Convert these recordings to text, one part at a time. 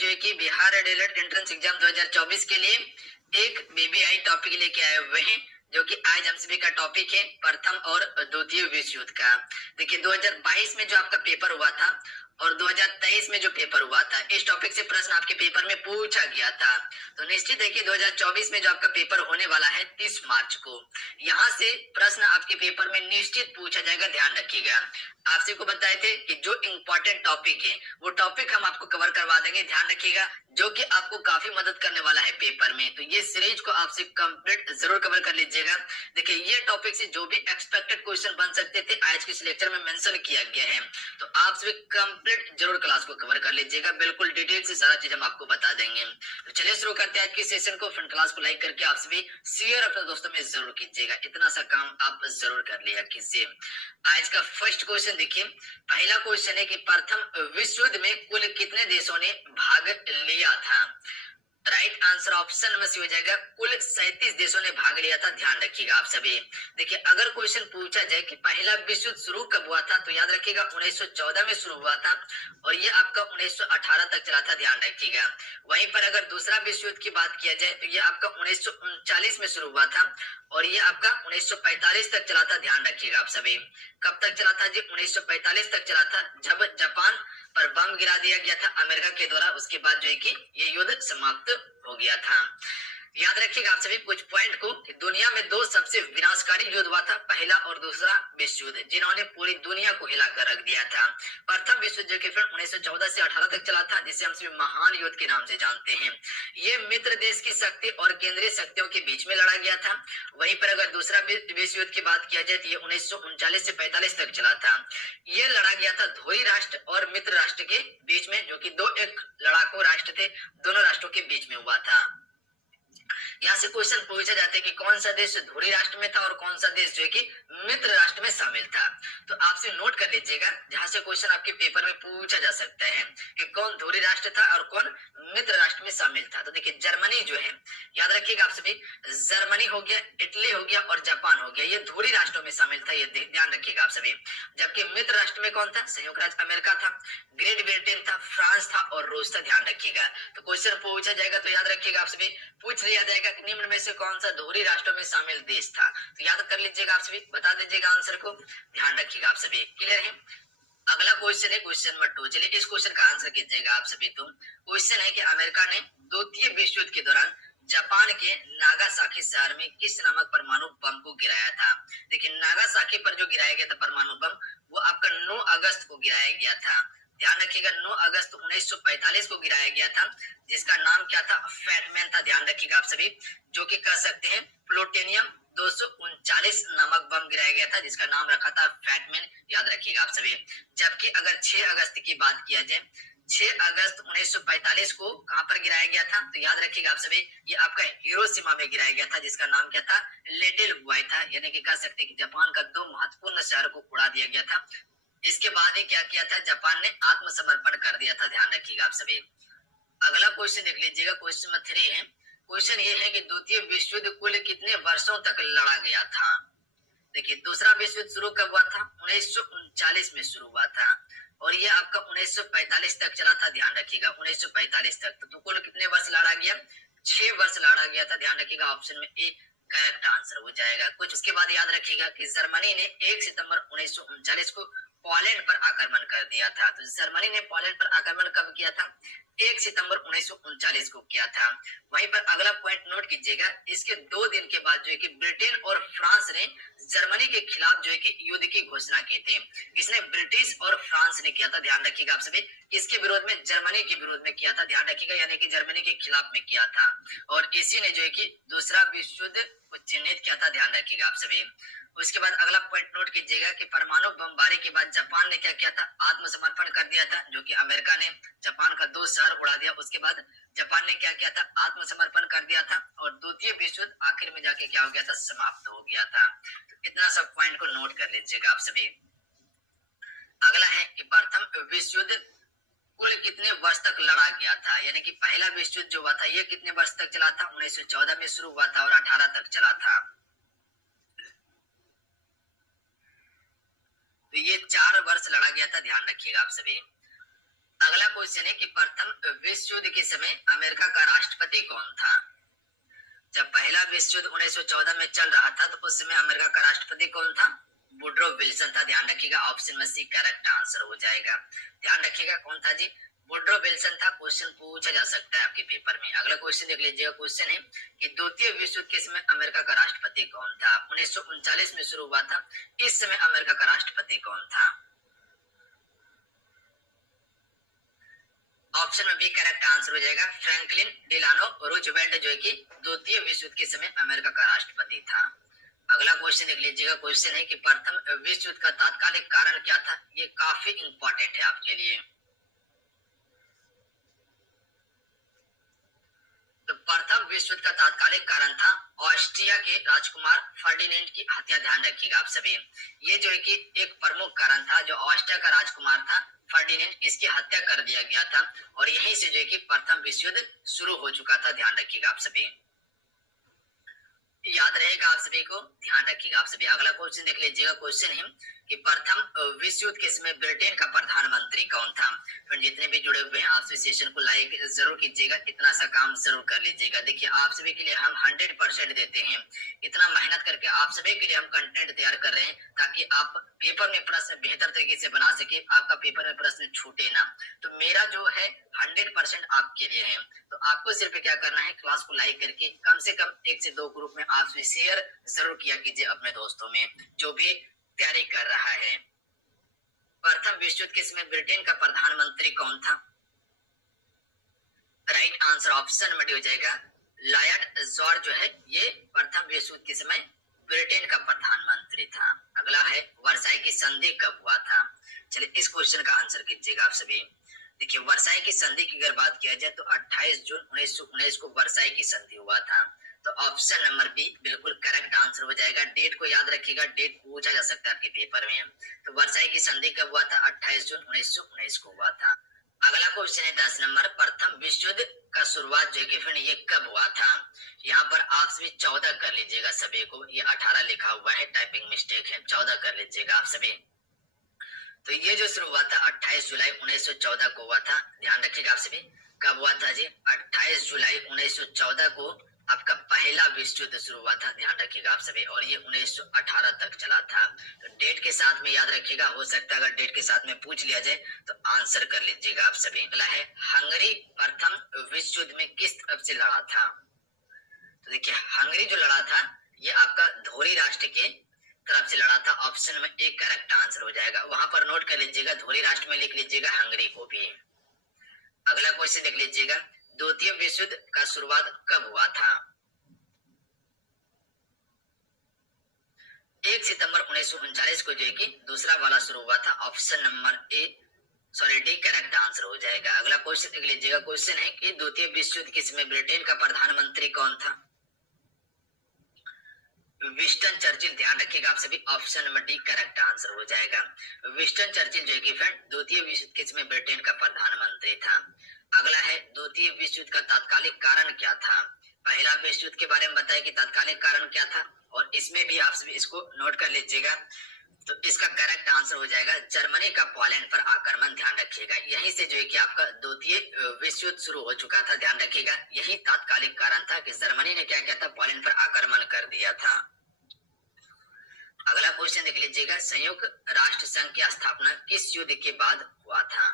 जो है कि बिहार डीएलएड एंट्रेंस एग्जाम 2024 के लिए एक बीबीआई टॉपिक लेके आए हुए हैं, जो कि आज हम सभी का टॉपिक है प्रथम और द्वितीय विश्व युद्ध का। देखिए 2022 में जो आपका पेपर हुआ था और 2023 में जो पेपर हुआ था, इस टॉपिक से प्रश्न आपके पेपर में पूछा गया था। तो निश्चित है कि 2024 में जो आपका पेपर होने वाला है 30 मार्च को, यहाँ से प्रश्न आपके पेपर में निश्चित पूछा जाएगा, ध्यान रखिएगा। आपसे को बताए थे कि जो इम्पोर्टेंट टॉपिक है वो टॉपिक हम आपको कवर करवा देंगे, ध्यान रखिएगा, जो कि आपको काफी मदद करने वाला है पेपर में। तो ये सीरीज को आपसे कंप्लीट जरूर कवर कर लीजिएगा। देखिए ये टॉपिक से जो भी एक्सपेक्टेड क्वेश्चन बन सकते थे आज के इस लेक्चर में मेंशन किया गया है, तो आप सभी कंप्लीट जरूर क्लास को कवर कर लीजिएगा, बिल्कुल डिटेल से सारा चीज हम आपको बता देंगे। तो चलिए शुरू करते हैं आज की सेशन को। फ्रेंड क्लास को लाइक करके आप सभी शेयर अपने दोस्तों में जरूर कीजिएगा, इतना सा काम आप जरूर कर लिया कीजिए। आज का फर्स्ट क्वेश्चन देखिए, पहला क्वेश्चन है कि प्रथम विश्व युद्ध में कुल कितने देशों ने भाग लिया था। Right answer option number C हो जाएगा, कुल 37 देशों ने भाग लिया था। ध्यान रखिएगा आप सभी। देखिए अगर क्वेश्चन पूछा जाए कि पहला विश्व युद्ध शुरू कब हुआ था, तो याद रखिएगा 1914 में शुरू हुआ था और ये आपका 1918 तक चला था, ध्यान रखिएगा। वहीं पर अगर दूसरा विश्व युद्ध की बात किया जाए तो ये आपका 1939 में शुरू हुआ था और ये आपका 1945 तक चला था, ध्यान रखिएगा आप सभी। कब तक चला था जी? 1945 तक चला था, जब जापान पर बम गिरा दिया गया था अमेरिका के द्वारा। उसके बाद जो है कि ये युद्ध समाप्त हो गया था। याद रखिएगा आप सभी कुछ पॉइंट को, दुनिया में दो सबसे विनाशकारी युद्ध हुआ था, पहला और दूसरा विश्व युद्ध, जिन्होंने पूरी दुनिया को हिलाकर रख दिया था। प्रथम विश्व युद्ध जो 1914 से 18 तक चला था, जिसे हम सभी महान युद्ध के नाम से जानते हैं। ये मित्र देश की शक्ति और केंद्रीय शक्तियों के बीच में लड़ा गया था। वहीं पर अगर दूसरा विश्व युद्ध की बात किया जाए तो ये 1939 से 45 तक चला था। ये लड़ा गया था धोरी राष्ट्र और मित्र राष्ट्र के बीच में, जो कि दो एक लड़ाकू राष्ट्र थे, दोनों राष्ट्रों के बीच में हुआ था। यहाँ से क्वेश्चन पूछा जाता है कि कौन सा देश धुरी राष्ट्र में था और कौन सा देश जो है कि मित्र राष्ट्र में शामिल था। तो आपसे नोट कर लीजिएगा, जहां से क्वेश्चन आपके पेपर में पूछा जा सकता है कि कौन धुरी राष्ट्र था और कौन मित्र राष्ट्र में शामिल था। तो देखिए जर्मनी जो है, याद रखिएगा आप सभी, जर्मनी हो गया, इटली हो गया और जापान हो गया, ये धुरी राष्ट्रों में शामिल था, ये ध्यान रखिएगा आप सभी। जबकि मित्र राष्ट्र में कौन था? संयुक्त राज्य अमेरिका था, ग्रेट ब्रिटेन था, फ्रांस था और रूस था, ध्यान रखिएगा। तो क्वेश्चन पूछा जाएगा तो याद रखिएगा आप सभी, पूछ लिया जाएगा निम्न में से कौन सा धुरी राष्ट्रों में शामिल देश था। तो याद कर लीजिएगा आप सभी, बता दीजिएगा आंसर को, ध्यान रखिएगा आप सभी। क्लियर है? अगला क्वेश्चन है क्वेश्चन नंबर 2। चलिए इस क्वेश्चन का आंसर कीजिएगा आप सभी। तो क्वेश्चन है कि अमेरिका ने द्वितीय विश्व युद्ध के दौरान जापान के नागासाकी शहर में किस नामक परमाणु बम को गिराया था। देखिए नागासाकी पर जो गिराया गया था परमाणु बम, वो आपका 9 अगस्त को गिराया गया था। ध्यान रखिएगा 9 अगस्त 1945 को गिराया गया था, जिसका नाम क्या था? फैटमैन था, ध्यान रखिएगा आप सभी। जो कि कह सकते हैं प्लूटोनियम 239 नामक बम गिराया गया था, जिसका नाम रखा था फैटमैन, याद रखिएगा आप सभी। जबकि अगर 6 अगस्त की बात किया जाए, 6 अगस्त 1945 को कहां पर गिराया गया था? तो याद रखिएगा आप सभी, ये आपका हिरोशिमा में गिराया गया था, जिसका नाम क्या था? लिटिल बॉय था। यानी कि कह सकते हैं कि जापान का 2 महत्वपूर्ण शहर को उड़ा दिया गया था। इसके बाद ही क्या किया था? जापान ने आत्मसमर्पण कर दिया था, ध्यान रखिएगा आप सभी। अगला क्वेश्चन देख लीजिएगा, क्वेश्चन नंबर 3 है। क्वेश्चन ये है कि द्वितीय विश्व युद्ध कुल कितने वर्षों तक लड़ा गया था। देखिए दूसरा विश्व युद्ध शुरू कब हुआ था? 1939 में शुरू हुआ था और ये आपका 1945 तक चला था, ध्यान रखिएगा 1945 तक। तो कुल कितने वर्ष लड़ा गया? 6 वर्ष लड़ा गया था, ध्यान रखिएगा। ऑप्शन में ए करेक्ट आंसर हो जाएगा। कुछ उसके बाद याद रखिएगा कि जर्मनी ने 1 सितंबर 1939 को पोलैंड पर आक्रमण कर दिया था। तो जर्मनी ने पोलैंड पर आक्रमण कब किया था? 1 सितंबर 1939 को किया था। वहीं पर अगला पॉइंट नोट कीजिएगा, इसके 2 दिन के बाद जो है कि ब्रिटेन और फ्रांस ने जर्मनी के खिलाफ जो है कि युद्ध की घोषणा की थी। इसने ब्रिटिश और फ्रांस ने किया था, ध्यान रखिएगा आप सभी। इसके विरोध में जर्मनी के विरोध में किया था, ध्यान रखिएगा, यानी कि जर्मनी के खिलाफ में किया था। और इसी ने जो है कि दूसरा विश्व युद्ध को चिन्हित किया था, ध्यान रखिएगा आप सभी। उसके बाद अगला पॉइंट नोट कीजिएगा कि परमाणु बमबारी के बाद जापान ने क्या किया था? आत्मसमर्पण कर दिया था, जो कि अमेरिका ने जापान का 2 शहर उड़ा दिया। उसके बाद जापान ने क्या किया था? आत्मसमर्पण कर दिया था और द्वितीय विश्व युद्ध आखिर में जाके क्या हो गया था? समाप्त हो गया था। तो इतना सब पॉइंट को नोट कर लीजिएगा आप सभी। अगला है कि प्रथम विश्व युद्ध कुल कितने वर्ष तक लड़ा गया था। यानी कि पहला विश्व युद्ध जो हुआ था ये कितने वर्ष तक चला था? 1914 में शुरू हुआ था और 18 तक चला था। तो ये 4 वर्ष लड़ा गया था, ध्यान रखिएगा आप सभी। अगला क्वेश्चन है कि प्रथम विश्व युद्ध के समय अमेरिका का राष्ट्रपति कौन था? जब पहला विश्व युद्ध 1914 में चल रहा था तो उस समय अमेरिका का राष्ट्रपति कौन था? वुडरो विल्सन था। ध्यान रखिएगा, ऑप्शन में सी करेक्ट आंसर हो जाएगा। ध्यान रखिएगा कौन था जी? वुडरो विल्सन था। क्वेश्चन पूछा जा सकता है आपके पेपर में। अगला क्वेश्चन देख लीजिएगा। क्वेश्चन है कि द्वितीय विश्व युद्ध के समय अमेरिका का राष्ट्रपति कौन था? 1939 में शुरू हुआ था। इस समय अमेरिका का राष्ट्रपति कौन था? ऑप्शन में बी करेक्ट आंसर हो जाएगा, फ्रैंकलिन डिलानो रूजवेल्ट, जो कि द्वितीय विश्व युद्ध के समय अमेरिका का राष्ट्रपति था। अगला क्वेश्चन देख लीजिएगा। क्वेश्चन है कि प्रथम विश्व युद्ध का तात्कालिक कारण क्या था? ये काफी इंपॉर्टेंट है आपके लिए। तो प्रथम विश्व युद्ध का तात्कालिक कारण था ऑस्ट्रिया के राजकुमार फर्डिनेंड की हत्या। ध्यान रखिएगा आप सभी, ये जो है कि एक प्रमुख कारण था। जो ऑस्ट्रिया का राजकुमार था फर्डिनेंड, इसकी हत्या कर दिया गया था और यहीं से जो है कि प्रथम विश्व युद्ध शुरू हो चुका था। ध्यान रखिएगा आप सभी, याद रहेगा आप सभी को, ध्यान रखिएगा आप सभी। अगला क्वेश्चन देख लीजिएगा। क्वेश्चन है कि प्रथम विश्व युद्ध के समय ब्रिटेन का प्रधानमंत्री कौन था? फ्रेंड जितने भी जुड़े हुए हैं आप सभी सेशन को लाइक जरूर कीजिएगा, इतना सा काम जरूर कर लीजिएगा। देखिए आप सभी के लिए हम 100% देते हैं, इतना मेहनत करके आप सभी के लिए हम कंटेंट तैयार कर रहे हैं ताकि आप पेपर में प्रश्न बेहतर तरीके से बना सके, आपका पेपर में प्रश्न छूटे ना। तो मेरा जो है 100% आपके लिए है। तो आपको सिर्फ क्या करना है, क्लास को लाइक करके कम से कम 1 से 2 ग्रुप में आप शेयर जरूर किया कीजिए अपने दोस्तों में जो भी तैयारी कर रहा है। प्रथम विश्व युद्ध के समय ब्रिटेन का प्रधानमंत्री कौन था? राइट आंसर ऑप्शन में हो जाएगा लॉर्ड जॉर्ज, जो है ये प्रथम विश्व युद्ध के समय ब्रिटेन का प्रधानमंत्री था। अगला है वर्साई की संधि कब हुआ था? चलिए इस क्वेश्चन का आंसर कीजिएगा आप सभी। देखिए वर्साई की संधि की अगर बात किया जाए तो 28 जून 1919 को वर्साई की संधि हुआ था। तो ऑप्शन नंबर बी बिल्कुल करेक्ट आंसर हो जाएगा। डेट को याद रखिएगा, डेट पूछा जा सकता है आपके पेपर में। तो वर्साई की संधि कब हुआ था? 28 जून 1919 को हुआ था। अगला क्वेश्चन है 10 नंबर, प्रथम विश्व युद्ध का शुरुआत जो है ये कब हुआ था? यहाँ पर आप सभी 14 कर लीजिएगा सभी को, ये 18 लिखा हुआ है, टाइपिंग मिस्टेक है, 14 कर लीजिएगा आप सभी। तो ये जो शुरू हुआ था 28 जुलाई 1914 को हुआ था। ध्यान रखिएगा आप सभी, कब हुआ था जी? 28 जुलाई 1914 को आपका पहला विश्व युद्ध शुरू हुआ था। ध्यान रखिएगा आप सभी, और ये 1918 तक चला था। तो डेट के साथ में याद रखिएगा, हो सकता है अगर डेट के साथ में पूछ लिया जाए तो आंसर कर लीजिएगा आप सभी। अगला है हंगरी प्रथम विश्व युद्ध में किस तरफ से लड़ा था? तो देखिए हंगरी जो लड़ा था ये आपका धोरी राष्ट्र के तरफ से लड़ा था। ऑप्शन में एक करेक्ट आंसर हो जाएगा, वहां पर नोट कर लीजिएगा, धोरी राष्ट्र में लिख लीजिएगा हंगरी को भी। अगला क्वेश्चन देख लीजिएगा, द्वितीय विश्व युद्ध का शुरुआत कब हुआ था? 1 सितंबर 1939 को जो है कि दूसरा वाला शुरू हुआ था। Option number A D correct answer हो जाएगा। अगला क्वेश्चन देख लीजिएगा। क्वेश्चन है कि द्वितीय विश्व युद्ध के समय ब्रिटेन का प्रधानमंत्री कौन था? Winston Churchill. ध्यान रखिएगा आप सभी, option number D correct answer हो जाएगा। विंस्टन चर्चिल जो है फ्रेंड द्वितीय विश्व युद्ध के समय ब्रिटेन का प्रधानमंत्री था। अगला है द्वितीय विश्व युद्ध का तात्कालिक कारण क्या था? पहला विश्व युद्ध के बारे में बताया कि तात्कालिक कारण क्या था, और इसमें भी आप सभी इसको नोट कर लीजिएगा। तो इसका करेक्ट आंसर हो जाएगा जर्मनी का पोलैंड पर आक्रमण। ध्यान रखिएगा, यहीं से जो है कि आपका द्वितीय विश्व युद्ध शुरू हो चुका था। ध्यान रखिएगा, यही तात्कालिक कारण था कि जर्मनी ने क्या किया था, पोलैंड पर आक्रमण कर दिया था। अगला क्वेश्चन देख लीजिएगा, संयुक्त राष्ट्र संघ की स्थापना किस युद्ध के बाद हुआ था?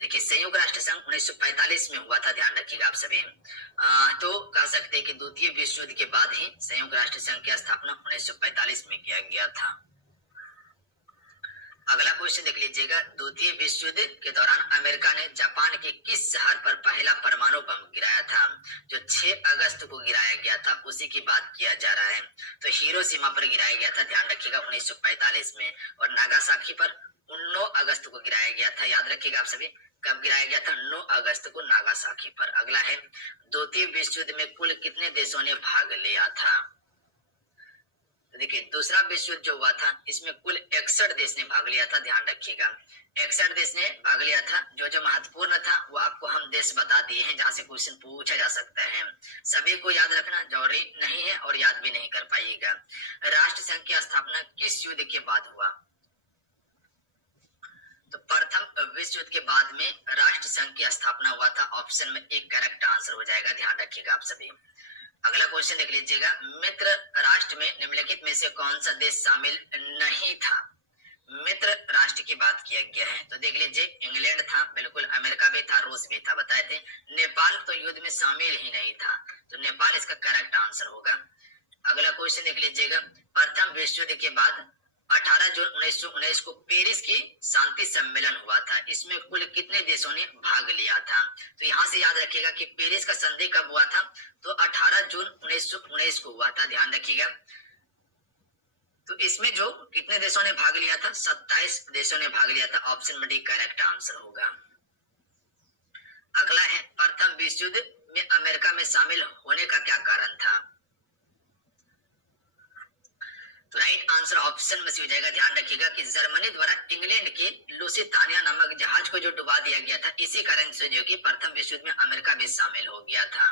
देखिए संयुक्त राष्ट्र संघ 1945 में हुआ था। ध्यान रखिएगा आप सभी। तो कह सकते हैं कि द्वितीय विश्व युद्ध के बाद ही संयुक्त राष्ट्र संघ की स्थापना 1945 में किया गया था। अगला क्वेश्चन देख लीजिएगा, द्वितीय विश्व युद्ध के दौरान अमेरिका ने जापान के किस शहर पर पहला परमाणु बम गिराया था? जो 6 अगस्त को गिराया गया था उसी की बात किया जा रहा है। तो हिरोशिमा पर गिराया गया था। ध्यान रखिएगा 1945 में, और नागासाकी पर 9 अगस्त को गिराया गया था। याद रखिएगा आप सभी, कब गिराया गया था? 9 अगस्त को नागासाकी पर। अगला है द्वितीय विश्व युद्ध में कुल कितने देशों ने भाग लिया था? देखिए दूसरा विश्व युद्ध जो हुआ था इसमें कुल 61 देश ने भाग लिया था। ध्यान रखिएगा 61 देश ने भाग लिया था। जो जो महत्वपूर्ण था वो आपको हम देश बता दिए हैं जहां से क्वेश्चन पूछा जा सकता है। सभी को याद रखना जरूरी नहीं है और याद भी नहीं कर पाइएगा। राष्ट्र संघ की स्थापना किस युद्ध के बाद हुआ? तो प्रथम विश्व युद्ध के बाद में राष्ट्र संघ की स्थापना हुआ था? ऑप्शन में एक करेक्ट आंसर हो जाएगा, ध्यान रखिएगा आप सभी। अगला क्वेश्चन देख लीजिएगा, मित्र राष्ट्र में निम्नलिखित में से कौन सा देश शामिल नहीं था? मित्र राष्ट्र की बात किया गया है तो देख लीजिए, इंग्लैंड था, बिल्कुल, अमेरिका भी था, रूस भी था, बताए थे। नेपाल तो युद्ध में शामिल ही नहीं था, तो नेपाल इसका करेक्ट आंसर होगा। अगला क्वेश्चन देख लीजिएगा, प्रथम विश्व युद्ध के बाद 18 जून 1919 को पेरिस की शांति सम्मेलन हुआ था, इसमें कुल कितने देशों ने भाग लिया था? तो यहाँ से याद रखिएगा कि पेरिस का संधि कब हुआ था, तो 18 जून 1919 को हुआ था, ध्यान रखिएगा। तो इसमें जो कितने देशों ने भाग लिया था? 27 देशों ने भाग लिया था, ऑप्शन में डी करेक्ट आंसर होगा। अगला है, प्रथम विश्व युद्ध में अमेरिका में शामिल होने का क्या कारण था? तो राइट आंसर ऑप्शन में हो जाएगा, ध्यान रखिएगा कि जर्मनी द्वारा इंग्लैंड के लुसितानिया नामक जहाज को जो डुबा दिया गया था, इसी कारण से जो कि प्रथम विश्व युद्ध में अमेरिका भी शामिल हो गया था।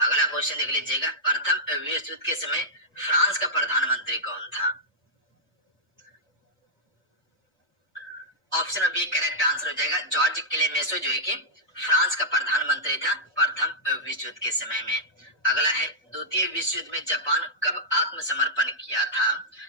अगला क्वेश्चन देख लीजिएगा, प्रथम विश्व युद्ध के समय फ्रांस का प्रधानमंत्री कौन था? ऑप्शन बी करेक्ट आंसर हो जाएगा, जॉर्ज क्लेमेंसो जो है कि फ्रांस का प्रधानमंत्री था प्रथम विश्व युद्ध के समय में। अगला है, द्वितीय विश्व युद्ध में जापान कब आत्मसमर्पण किया था?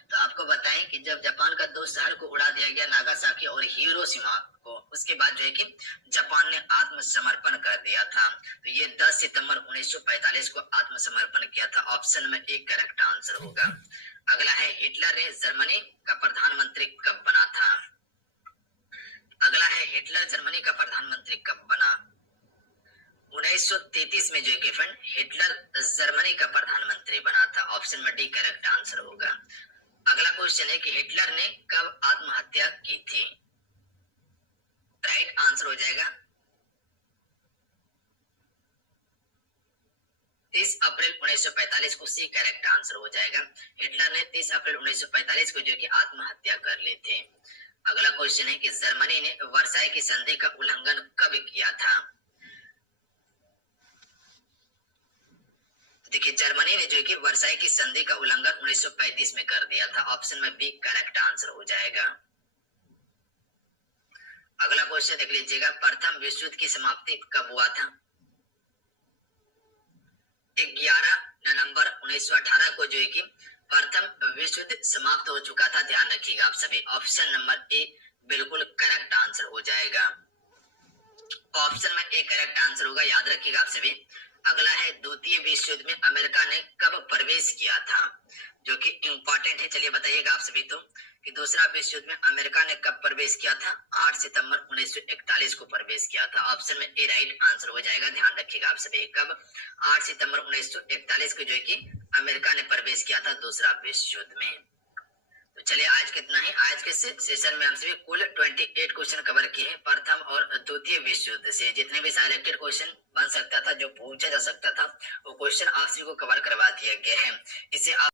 तो आपको बताएं कि जब जापान का 2 शहर को उड़ा दिया गया, नागासाकी और हिरोशिमा को, उसके बाद जो है कि जापान ने आत्मसमर्पण कर दिया था। तो ये 10 सितंबर 1945 को आत्मसमर्पण किया था, ऑप्शन में एक करेक्ट आंसर होगा। अगला है, हिटलर ने जर्मनी का प्रधानमंत्री कब बना था? अगला है, हिटलर जर्मनी का प्रधानमंत्री कब बना? 1933 में जो है फ्रेंड हिटलर जर्मनी का प्रधानमंत्री बना था, ऑप्शन में डी करेक्ट आंसर होगा। अगला क्वेश्चन है कि हिटलर ने कब आत्महत्या की थी? राइट आंसर हो जाएगा 30 अप्रैल 1945 को, सी करेक्ट आंसर हो जाएगा। हिटलर ने 30 अप्रैल 1945 को जो कि आत्महत्या कर ली थी। अगला क्वेश्चन है कि जर्मनी ने वर्साई की संधि का उल्लंघन कब किया था? देखिए, जर्मनी ने जो कि वर्साई की संधि का उल्लंघन 1935 में कर दिया था, ऑप्शन में बी करेक्ट आंसर हो जाएगा। अगला क्वेश्चन देख लीजिएगा, प्रथम विश्व युद्ध की समाप्ति कब हुआ था? 11 नवंबर 1918 को जो है कि प्रथम विश्व युद्ध समाप्त हो चुका था, ध्यान रखिएगा आप सभी। ऑप्शन नंबर ए बिल्कुल करेक्ट आंसर हो जाएगा, ऑप्शन में ए करेक्ट आंसर होगा, याद रखिएगा आप सभी। अगला है, द्वितीय विश्व युद्ध में अमेरिका ने कब प्रवेश किया था? जो कि इंपॉर्टेंट है, चलिए बताइएगा आप सभी तो कि दूसरा विश्व युद्ध में अमेरिका ने कब प्रवेश किया था? 8 सितंबर 1941 को प्रवेश किया था, ऑप्शन में ए राइट आंसर हो जाएगा, ध्यान रखिएगा आप सभी। कब? 8 सितंबर 1941 को जो है कि अमेरिका ने प्रवेश किया था दूसरा विश्व युद्ध में। तो चलिए आज कितना ही, आज के सेशन में हम सभी कुल 28 क्वेश्चन कवर किए हैं प्रथम और द्वितीय विश्व युद्ध से। जितने भी सिलेक्टेड क्वेश्चन बन सकता था, जो पूछा जा सकता था, वो क्वेश्चन आप सभी को कवर करवा दिया गया है। इसे आप